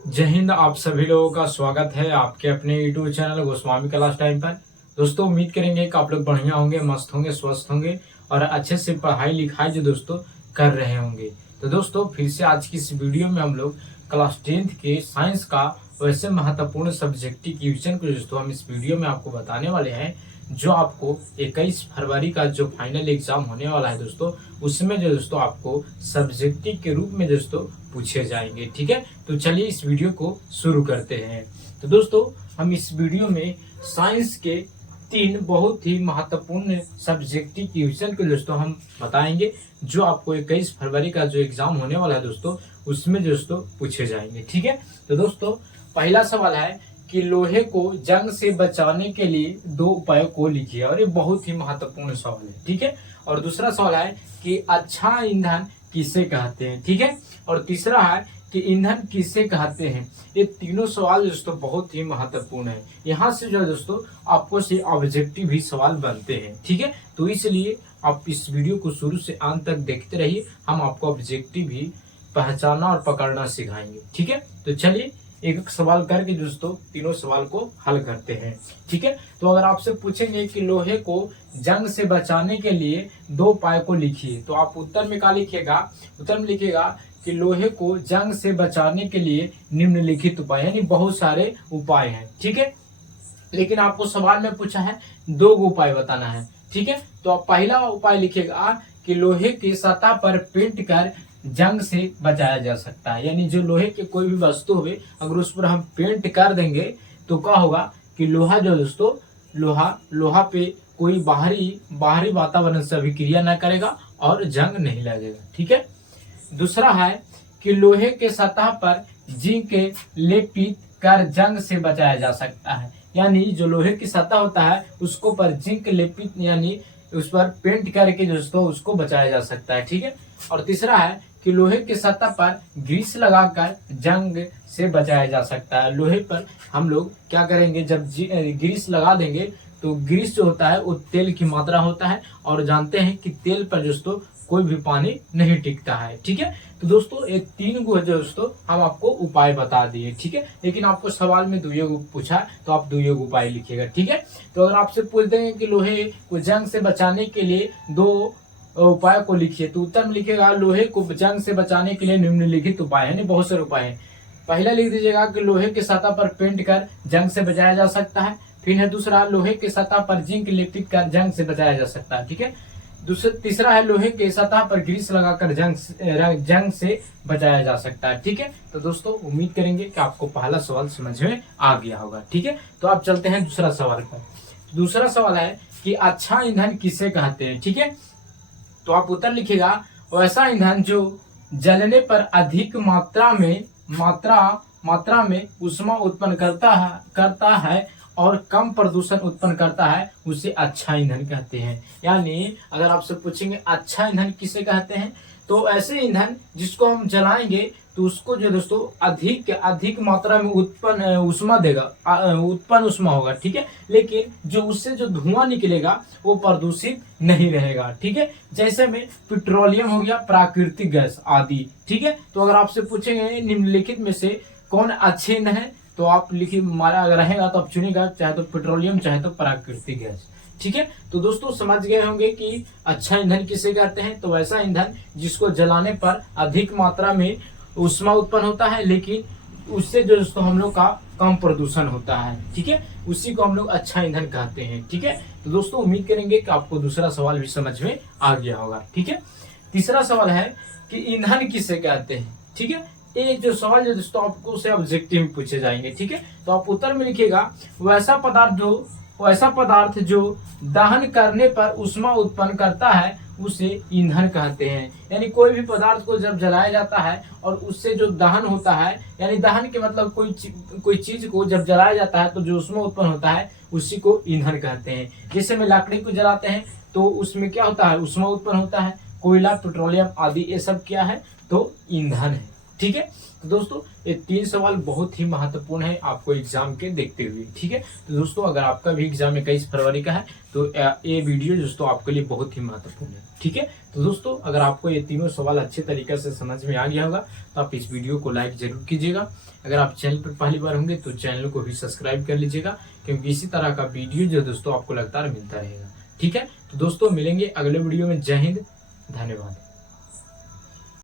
जय हिंद। आप सभी लोगों का स्वागत है आपके अपने YouTube channel Goswami class time पर। दोस्तों उम्मीद करेंगे कि आप लोग बढ़िया होंगे, मस्त होंगे, स्वस्थ होंगे और अच्छे से पढ़ाई लिखाई जो दोस्तों कर रहे होंगे। तो दोस्तों फिर से आज की इस वीडियो में हम लोग क्लास 10th के साइंस का वैसे महत्वपूर्ण सब्जेक्टिव क्वेश्चन को दोस्तों हम इस वीडियो में आपको बताने वाले हैं, जो आपको 21 फरवरी का जो फाइनल एग्जाम होने वाला है दोस्तों, उसमें जो दोस्तों आपको सब्जेक्टिव के रूप में दोस्तों पूछे जाएंगे। ठीक है, तो चलिए इस वीडियो को शुरू करते हैं। तो दोस्तों हम इस वीडियो में साइंस के 3 बहुत ही महत्वपूर्ण सब्जेक्टिव क्वेश्चन को दोस्तों हम बताएंगे, जो आपको 21 फरवरी का जो एग्जाम होने वाला है दोस्तों, उसमें दोस्तों पूछे जाएंगे। ठीक है, तो दोस्तों पहला सवाल है कि लोहे को जंग से बचाने के लिए 2 उपायों को लिखिए, और ये बहुत ही महत्वपूर्ण सवाल है। ठीक है, और दूसरा सवाल है कि अच्छा ईंधन किसे कहते हैं। ठीक है, और तीसरा है कि ईंधन किसे कहते हैं। ये तीनों सवाल दोस्तों बहुत ही महत्वपूर्ण है। यहाँ से जो दोस्तों आपको से ऑब्जेक्टिव भी सवाल बनते हैं। ठीक है, तो इसलिए आप इस वीडियो को शुरू से अंत तक देखते रहिए, हम आपको ऑब्जेक्टिव भी पहचानना और पकड़ना सिखाएंगे। ठीक है, तो चलिए एक एक सवाल करके दोस्तों तीनों सवाल को हल करते हैं। ठीक है, तो अगर आपसे पूछेंगे कि लोहे को जंग से बचाने के लिए 2 उपाय को लिखिए, तो आप उत्तर में क्या लिखिएगा। उत्तर में लिखिएगा कि लोहे को जंग से बचाने के लिए निम्नलिखित उपाय, यानी बहुत सारे उपाय हैं। ठीक है, लेकिन आपको सवाल में पूछा है 2 उपाय बताना है। ठीक है, तो आप पहला उपाय लिखिएगा कि लोहे की सतह पर पेंट कर जंग से बचाया जा सकता है। यानी जो लोहे के कोई भी वस्तु हो, अगर उस पर हम पेंट कर देंगे तो क्या होगा कि लोहा जो दोस्तों लोहा पे कोई बाहरी वातावरण से अभिक्रिया न करेगा और जंग नहीं लगेगा। ठीक है, दूसरा है कि लोहे के सतह पर जिंक लेपित कर जंग से बचाया जा सकता है। यानी जो लोहे की सतह होता है उसको पर जिंक लेपित यानी उस पर पेंट करके दोस्तों उसको बचाया जा सकता है। ठीक है, और तीसरा है कि लोहे की सतह पर ग्रीस लगाकर जंग से बचाया जा सकता है। लोहे पर हम लोग क्या करेंगे, जब ग्रीस लगा देंगे तो ग्रीस जो होता है वो तेल की मात्रा होता है, और जानते हैं कि तेल पर दोस्तों कोई भी पानी नहीं टिकता है। ठीक है, तो दोस्तों ये 3 गो दोस्तों हम आपको उपाय बता दिए। ठीक है, लेकिन आपको सवाल में 2 पूछा तो आप 2 उपाय लिखिएगा। ठीक है, तो अगर आपसे पूछ देंगे कि लोहे को जंग से बचाने के लिए 2 उपाय को लिखिए, तो उत्तर में लिखिएगा लोहे को जंग से बचाने के लिए निम्नलिखित उपाय है। बहुत सारे उपाय हैं। पहला लिख दीजिएगा कि लोहे की सतह पर पेंट कर जंग से बचाया जा सकता है। फिर है दूसरा, लोहे की सतह पर जिंक लेपित कर जंग से बचाया जा सकता है। ठीक है, तीसरा है लोहे के सतह पर ग्रीस लगाकर जंग से बचाया जा सकता है। ठीक है, तो दोस्तों उम्मीद करेंगे कि आपको पहला सवाल समझ में आ गया होगा। ठीक है, तो आप चलते हैं दूसरा सवाल पर। दूसरा सवाल है कि अच्छा ईंधन किसे कहते हैं। ठीक है, तो आप उत्तर लिखिएगा वैसा ईंधन जो जलने पर अधिक मात्रा में ऊष्मा उत्पन्न करता है और कम प्रदूषण उत्पन्न करता है, उसे अच्छा ईंधन कहते हैं। यानी अगर आपसे पूछेंगे अच्छा ईंधन किसे कहते हैं, तो ऐसे ईंधन जिसको हम जलाएंगे तो उसको जो दोस्तों अधिक मात्रा में उत्पन्न ऊष्मा देगा, उत्पन्न ऊष्मा होगा। ठीक है, लेकिन जो उससे जो धुआं निकलेगा वो प्रदूषित नहीं रहेगा। ठीक है, जैसे में पेट्रोलियम हो गया, प्राकृतिक गैस आदि। ठीक है, तो अगर आपसे पूछेंगे निम्नलिखित में से कौन अच्छे ईंधन है, तो आप लिखिए, हमारा अगर रहेगा तो आप चुनिएगा, चाहे तो पेट्रोलियम चाहे तो प्राकृतिक गैस। ठीक है, तो दोस्तों समझ गए होंगे कि अच्छा ईंधन किसे कहते हैं। तो वैसा ईंधन जिसको जलाने पर अधिक मात्रा में ऊष्मा उत्पन्न होता है, लेकिन उससे जो दोस्तों हम लोग का कम प्रदूषण होता है। ठीक है, उसी को हम लोग अच्छा ईंधन कहते हैं। ठीक है, तो दोस्तों उम्मीद करेंगे कि आपको दूसरा सवाल भी समझ में आ गया होगा। ठीक है, तीसरा सवाल है कि ईंधन किसे कहते हैं। ठीक है, ये जो सवाल है दोस्तों आपको से ऑब्जेक्टिव में पूछे जाएंगे। ठीक है, तो आप उत्तर में लिखिएगा वैसा पदार्थ जो दहन करने पर ऊष्मा उत्पन्न करता है, उसे ईंधन कहते हैं। यानी कोई भी पदार्थ को जब जलाया जाता है और उससे जो दहन होता है, यानी दहन के मतलब कोई चीज को जब जलाया जाता है तो जो ऊष्मा उत्पन्न होता है उसी को ईंधन कहते हैं। जैसे में लकड़ी को जलाते हैं तो उसमें क्या होता है, ऊष्मा उत्पन्न होता है। कोयला, पेट्रोलियम आदि ये सब क्या है, तो ईंधन है। ठीक है, तो दोस्तों ये 3 सवाल बहुत ही महत्वपूर्ण है आपको एग्जाम के देखते हुए। ठीक है, तो दोस्तों अगर आपका भी एग्जाम 21 फरवरी का है तो ये वीडियो दोस्तों आपके लिए बहुत ही महत्वपूर्ण है। ठीक है, तो दोस्तों अगर आपको ये तीनों सवाल अच्छे तरीके से समझ में आ गया होगा तो आप इस वीडियो को लाइक जरूर कीजिएगा। अगर आप चैनल पर पहली बार होंगे तो चैनल को भी सब्सक्राइब कर लीजिएगा, क्योंकि इसी तरह का वीडियो जो दोस्तों आपको लगातार मिलता रहेगा। ठीक है, तो दोस्तों मिलेंगे अगले वीडियो में। जय हिंद, धन्यवाद।